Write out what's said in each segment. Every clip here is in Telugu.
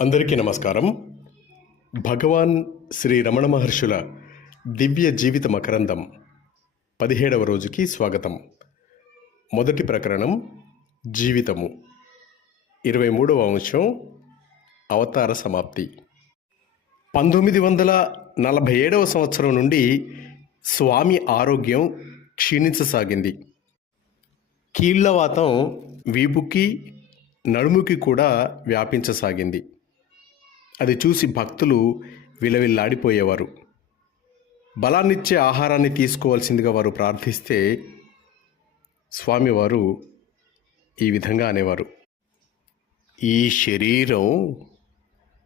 అందరికీ నమస్కారం. భగవాన్ శ్రీ రమణ మహర్షుల దివ్య జీవిత మకరందం పదిహేడవ రోజుకి స్వాగతం. మొదటి ప్రకరణం జీవితము. ఇరవై మూడవ అంశం అవతార సమాప్తి. పంతొమ్మిది వందల నలభై ఏడవ సంవత్సరం నుండి స్వామి ఆరోగ్యం క్షీణించసాగింది. కీళ్ళవాతం వీపుకి నడుముకి కూడా వ్యాపించసాగింది. అది చూసి భక్తులు విలవిల్లాడిపోయేవారు. బలాన్నిచ్చే ఆహారాన్ని తీసుకోవాల్సిందిగా వారు ప్రార్థిస్తే స్వామివారు ఈ విధంగా అనేవారు. ఈ శరీరం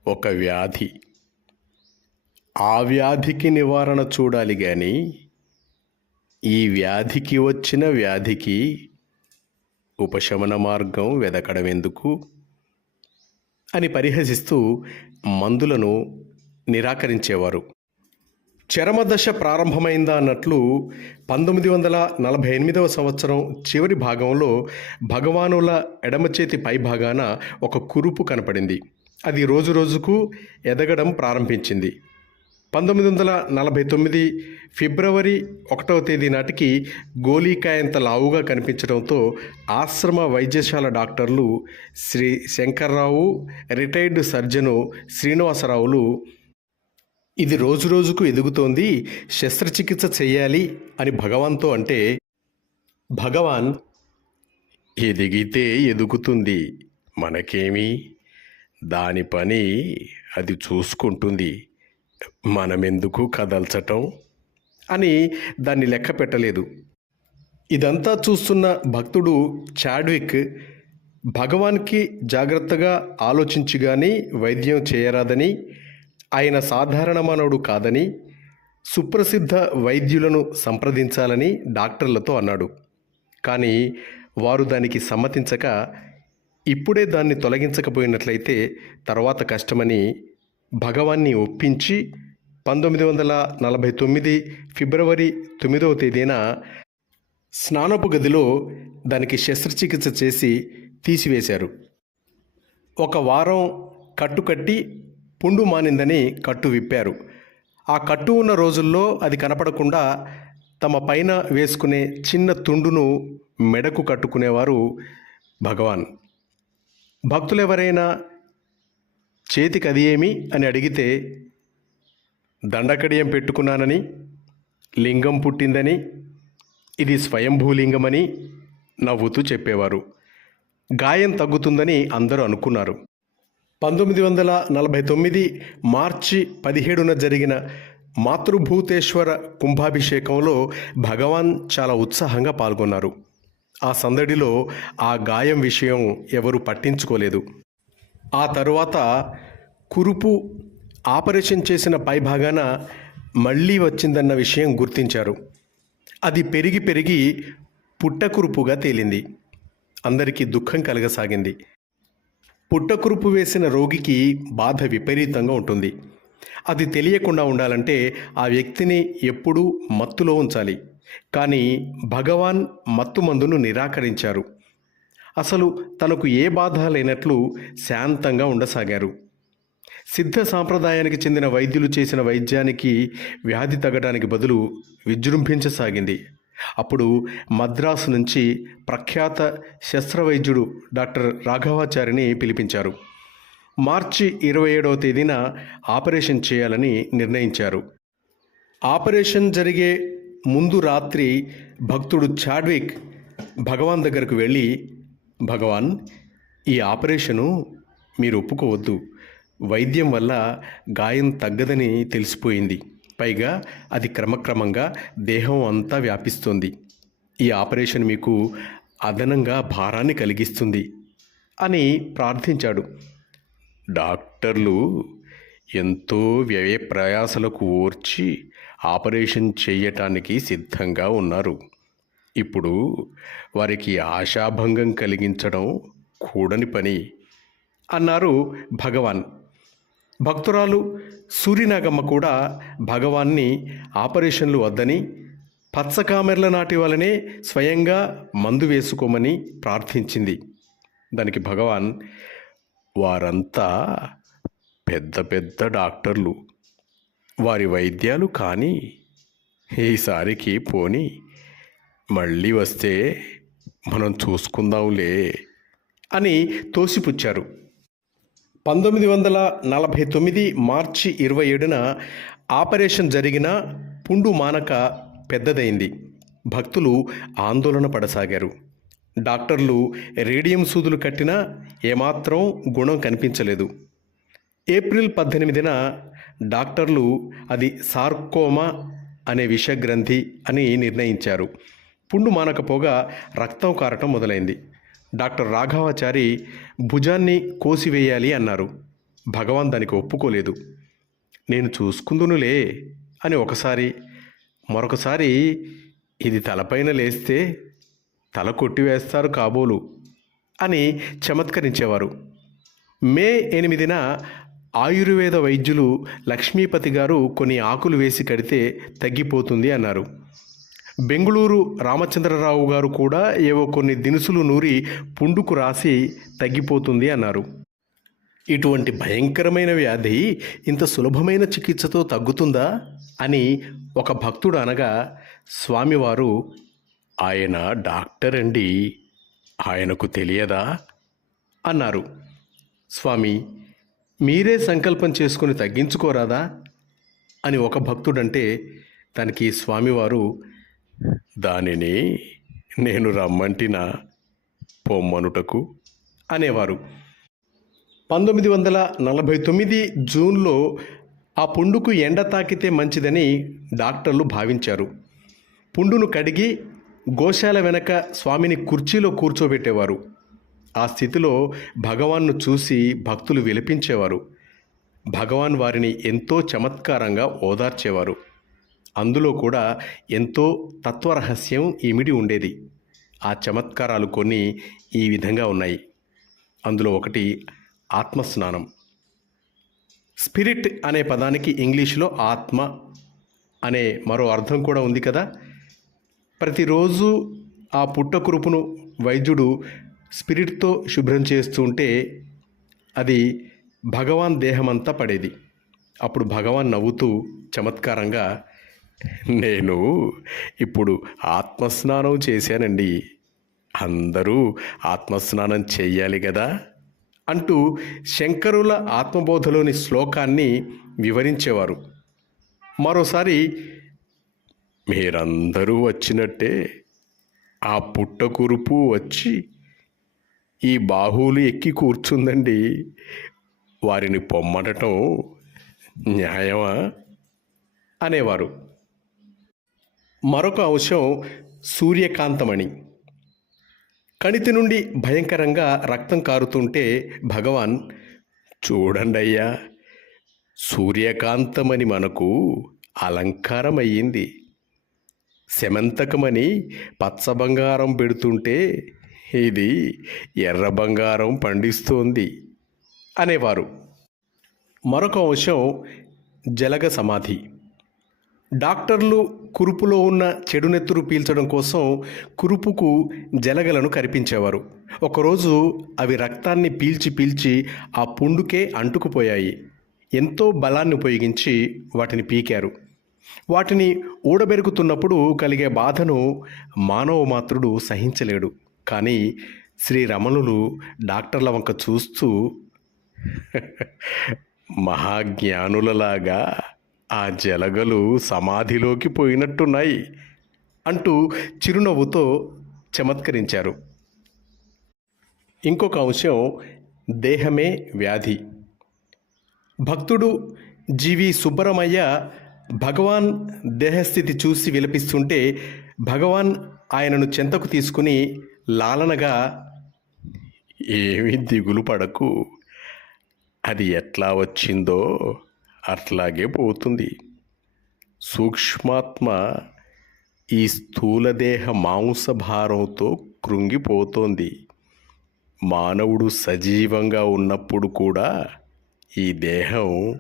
ఒక వ్యాధి. ఆ వ్యాధికి నివారణ చూడాలి కానీ ఈ వ్యాధికి వచ్చిన వ్యాధికి ఉపశమన మార్గం వెదకడం ఎందుకు అని పరిహసిస్తూ మందులను నిరాకరించేవారు. చరమదశ ప్రారంభమైందా అన్నట్లు పంతొమ్మిది వందల నలభై ఎనిమిదవ సంవత్సరం చివరి భాగంలో భగవానుల ఎడమ చేతి పై భాగాన ఒక కురుపు కనపడింది. అది రోజు రోజుకు ఎదగడం ప్రారంభించింది. పంతొమ్మిది వందల నలభై తొమ్మిది ఫిబ్రవరి ఒకటవ తేదీ నాటికి గోలీకాయంత లావుగా కనిపించడంతో ఆశ్రమ వైద్యశాల డాక్టర్లు శ్రీ శంకర్రావు రిటైర్డ్ సర్జను శ్రీనివాసరావులు ఇది రోజు రోజుకు ఎదుగుతోంది శస్త్రచికిత్స చేయాలి అని భగవాన్తో అంటే భగవాన్ ఎదిగితే ఎదుగుతుంది మనకేమి? దాని పని అది చూసుకుంటుంది. మనమెందుకు కదల్చటం అని దాన్ని లెక్క పెట్టలేదు. ఇదంతా చూస్తున్న భక్తుడు చాడ్విక్ భగవాన్కి జాగ్రత్తగా ఆలోచించి కానీ వైద్యం చేయరాదని ఆయన సాధారణ మానవుడు కాదని సుప్రసిద్ధ వైద్యులను సంప్రదించాలని డాక్టర్లతో అన్నాడు. కానీ వారు దానికి సమ్మతించక ఇప్పుడే దాన్ని తొలగించకపోయినట్లయితే తర్వాత కష్టమని భగవాన్ని ఒప్పించి పంతొమ్మిది వందల నలభై తొమ్మిది ఫిబ్రవరి తొమ్మిదవ తేదీన స్నానపు గదిలో దానికి శస్త్రచికిత్స చేసి తీసివేశారు. ఒక వారం కట్టు కట్టి పుండు మానిందని కట్టు విప్పారు. ఆ కట్టు ఉన్న రోజుల్లో అది కనపడకుండా తమ పైన వేసుకునే చిన్న తుండును మెడకు కట్టుకునేవారు భగవాన్. భక్తులెవరైనా చేతికి అది ఏమి అని అడిగితే దండకడియం పెట్టుకున్నానని లింగం పుట్టిందని ఇది స్వయంభూలింగమని నవ్వుతూ చెప్పేవారు. గాయం తగ్గుతుందని అందరూ అనుకున్నారు. పంతొమ్మిది వందల నలభై తొమ్మిది మార్చి పదిహేడున జరిగిన మాతృభూతేశ్వర కుంభాభిషేకంలో భగవాన్ చాలా ఉత్సాహంగా పాల్గొన్నారు. ఆ సందడిలో ఆ గాయం విషయం ఎవరు పట్టించుకోలేదు. ఆ తరువాత కురుపు ఆపరేషన్ చేసిన పైభాగాన మళ్ళీ వచ్చిందన్న విషయం గుర్తించారు. అది పెరిగి పెరిగి పుట్టకురుపుగా తేలింది. అందరికీ దుఃఖం కలగసాగింది. పుట్టకురుపు వేసిన రోగికి బాధ విపరీతంగా ఉంటుంది. అది తెలియకుండా ఉండాలంటే ఆ వ్యక్తిని ఎప్పుడూ మత్తులో ఉంచాలి. కానీ భగవాన్ మత్తు మందును నిరాకరించారు. అసలు తనకు ఏ బాధ లేనట్లు శాంతంగా ఉండసాగారు. సిద్ధ సాంప్రదాయానికి చెందిన వైద్యులు చేసిన వైద్యానికి వ్యాధి తగ్గడానికి బదులు విజృంభించసాగింది. అప్పుడు మద్రాసు నుంచి ప్రఖ్యాత శస్త్రవైద్యుడు డాక్టర్ రాఘవాచారిని పిలిపించారు. మార్చి ఇరవై ఏడవ తేదీన ఆపరేషన్ చేయాలని నిర్ణయించారు. ఆపరేషన్ జరిగే ముందు రాత్రి భక్తుడు చాడ్విక్ భగవాన్ దగ్గరకు వెళ్ళి భగవాన్ ఈ ఆపరేషను మీరు ఒప్పుకోవద్దు. వైద్యం వల్ల గాయం తగ్గదని తెలిసిపోయింది. పైగా అది క్రమక్రమంగా దేహం అంతా వ్యాపిస్తుంది. ఈ ఆపరేషన్ మీకు అదనంగా భారాన్ని కలిగిస్తుంది అని ప్రార్థించాడు. డాక్టర్లు ఎంతో వ్యయ ప్రయాసలకు ఓర్చి ఆపరేషన్ చేయటానికి సిద్ధంగా ఉన్నారు. ఇప్పుడు వారికి ఆశాభంగం కలిగించడం కూడని పని అన్నారు భగవాన్. భక్తురాలు సూర్యనాగమ్మ కూడా భగవాన్ని ఆపరేషన్లు వద్దని పచ్చకామెర్ల నాటి వలనే స్వయంగా మందు వేసుకోమని ప్రార్థించింది. దానికి భగవాన్ వారంతా పెద్ద పెద్ద డాక్టర్లు వారి వైద్యాలు కానీ ఈసారికి పోని మళ్ళీ వస్తే మనం చూసుకుందాంలే అని తోసిపుచ్చారు. పంతొమ్మిది వందల నలభై తొమ్మిది మార్చి ఇరవై ఏడున ఆపరేషన్ జరిగిన పుండు మానక పెద్దదైంది. భక్తులు ఆందోళన పడసాగారు. డాక్టర్లు రేడియం సూదులు కట్టినా ఏమాత్రం గుణం కనిపించలేదు. ఏప్రిల్ పద్దెనిమిదిన డాక్టర్లు అది సార్కోమా అనే విషగ్రంథి అని నిర్ణయించారు. పుండు మానకపోగా రక్తం కారటం మొదలైంది. డాక్టర్ రాఘవాచారి భుజాన్ని కోసివేయాలి అన్నారు. భగవాన్ దానికి ఒప్పుకోలేదు. నేను చూసుకుందునులే అని ఒకసారి మరొకసారి ఇది తలపైన లేస్తే తల కొట్టివేస్తారు కాబోలు అని చమత్కరించేవారు. మే ఎనిమిదిన ఆయుర్వేద వైద్యులు లక్ష్మీపతి గారు కొన్ని ఆకులు వేసి కడితే తగ్గిపోతుంది అన్నారు. బెంగుళూరు రామచంద్రరావు గారు కూడా ఏవో కొన్ని దినుసులు నూరి పుండుకు రాసి తగ్గిపోతుంది అన్నారు. ఇటువంటి భయంకరమైన వ్యాధి ఇంత సులభమైన చికిత్సతో తగ్గుతుందా అని ఒక భక్తుడు అనగా స్వామివారు ఆయన డాక్టర్ అండి ఆయనకు తెలియదా? అన్నారు. స్వామి మీరే సంకల్పం చేసుకుని తగ్గించుకోరాదా? అని ఒక భక్తుడంటే దానికి స్వామివారు దానిని నేను రమ్మంటిన పొమ్మనుటకు అనేవారు. పంతొమ్మిది వందల నలభై తొమ్మిది జూన్లో ఆ పుండుకు ఎండ తాకితే మంచిదని డాక్టర్లు భావించారు. పుండును కడిగి గోశాల వెనక స్వామిని కుర్చీలో కూర్చోబెట్టేవారు. ఆ స్థితిలో భగవాన్ను చూసి భక్తులు విలపించేవారు. భగవాన్ వారిని ఎంతో చమత్కారంగా ఓదార్చేవారు. అందులో కూడా ఎంతో తత్వరహస్యం ఇమిడి ఉండేది. ఆ చమత్కారాలు కొన్ని ఈ విధంగా ఉన్నాయి. అందులో ఒకటి ఆత్మస్నానం. స్పిరిట్ అనే పదానికి ఇంగ్లీష్లో ఆత్మ అనే మరో అర్థం కూడా ఉంది కదా. ప్రతిరోజు ఆ పుట్టకురుపును వైద్యుడు స్పిరిట్తో శుభ్రం చేస్తుంటే అది భగవాన్ దేహమంతా పడేది. అప్పుడు భగవాన్ నవ్వుతూ చమత్కారంగా నేను ఇప్పుడు ఆత్మస్నానం చేశానండి. అందరూ ఆత్మస్నానం చెయ్యాలి కదా అంటూ శంకరుల ఆత్మబోధలోని శ్లోకాన్ని వివరించేవారు. మరోసారి మీరందరూ వచ్చినట్టే ఆ పుట్టకురుపు వచ్చి ఈ బాహువులు ఎక్కి కూర్చుందండి. వారిని పొమ్మడటం న్యాయమా? అనేవారు. మరొక అంశం సూర్యకాంతమణి. కణితి నుండి భయంకరంగా రక్తం కారుతుంటే భగవాన్ చూడండయ్యా సూర్యకాంతమని మనకు అలంకారమయ్యింది. శమంతకమని పచ్చ బంగారం పెడుతుంటే ఇది ఎర్ర బంగారం పండిస్తోంది అనేవారు. మరొక అంశం జలగ సమాధి. డాక్టర్లు కురుపులో ఉన్న చెడు నెత్తురు పీల్చడం కోసం కురుపుకు జలగలను కరిపించేవారు. ఒకరోజు అవి రక్తాన్ని పీల్చి పీల్చి ఆ పుండుకే అంటుకుపోయాయి. ఎంతో బలాన్ని ఉపయోగించి వాటిని పీకారు. వాటిని ఊడబెరుకుతున్నప్పుడు కలిగే బాధను మానవ మాత్రుడు సహించలేడు. కానీ శ్రీ రమణులు డాక్టర్ల వంక చూస్తూ మహాజ్ఞానులలాగా ఆ జలగలు సమాధిలోకి పోయినట్టున్నాయి అంటూ చిరునవ్వుతో చమత్కరించారు. ఇంకొక అంశం దేహమే వ్యాధి. భక్తుడు జీవి సుబ్బరమయ్య భగవాన్ దేహస్థితి చూసి విలపిస్తుంటే భగవాన్ ఆయనను చెంతకు తీసుకుని లాలనగా ఏమి దిగులు పడకు. అది ఎట్లా వచ్చిందో అట్లాగే పోతుంది. సూక్ష్మాత్మ ఈ స్థూలదేహ మాంసభారంతో కృంగిపోతోంది. మానవుడు సజీవంగా ఉన్నప్పుడు కూడా ఈ దేహం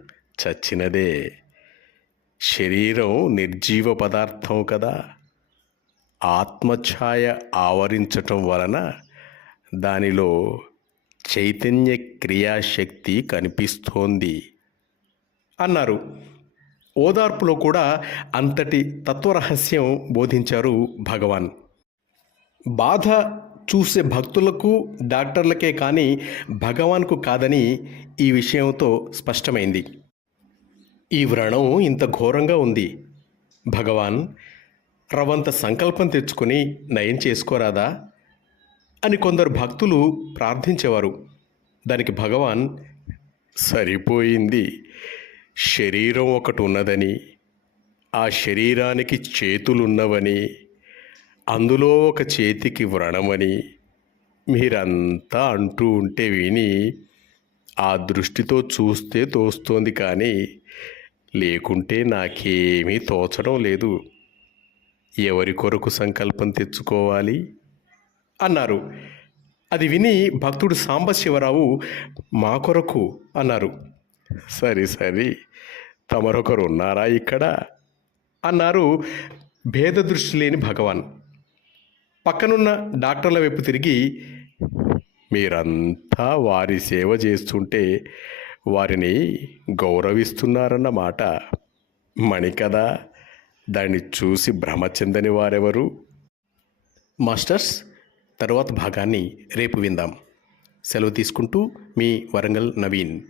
చచ్చినదే. శరీరం నిర్జీవ పదార్థం కదా. ఆత్మఛాయ ఆవరించటం వలన దానిలో చైతన్య క్రియాశక్తి కనిపిస్తోంది. అన్నారు. ఓదార్పులో కూడా అంతటి తత్వరహస్యం బోధించారు భగవాన్. బాధ చూసే భక్తులకు డాక్టర్లకే కానీ భగవాన్కు కాదని ఈ విషయంతో స్పష్టమైంది. ఈ వ్రణం ఇంత ఘోరంగా ఉంది. భగవాన్ రవంత సంకల్పం తెచ్చుకొని నయం చేసుకోరాదా? అని కొందరు భక్తులు ప్రార్థించేవారు. దానికి భగవాన్ సరిపోయింది. శరీరం ఒకటి ఉన్నదని ఆ శరీరానికి చేతులున్నవని అందులో ఒక చేతికి వ్రణమని మీరంతా అంటూ ఉంటే విని ఆ దృష్టితో చూస్తే తోస్తోంది కానీ లేకుంటే నాకేమీ తోచడం లేదు. ఎవరి కొరకు సంకల్పం తెచ్చుకోవాలి? అన్నారు. అది విని భక్తుడు సాంబశివరావు మా కొరకు అన్నారు. సరే సరే. తమరొకరు ఉన్నారా ఇక్కడ? అన్నారు భేద దృష్టి లేని భగవాన్. పక్కనున్న డాక్టర్ల వైపు తిరిగి మీరంతా వారి సేవ చేస్తుంటే వారిని గౌరవిస్తున్నారన్న మాట. మణి కదా దాన్ని చూసి భ్రమ చెందని వారెవరు? మాస్టర్స్ తరువాత భాగాన్ని రేపు విందాం. సెలవు తీసుకుంటూ మీ వరంగల్ నవీన్.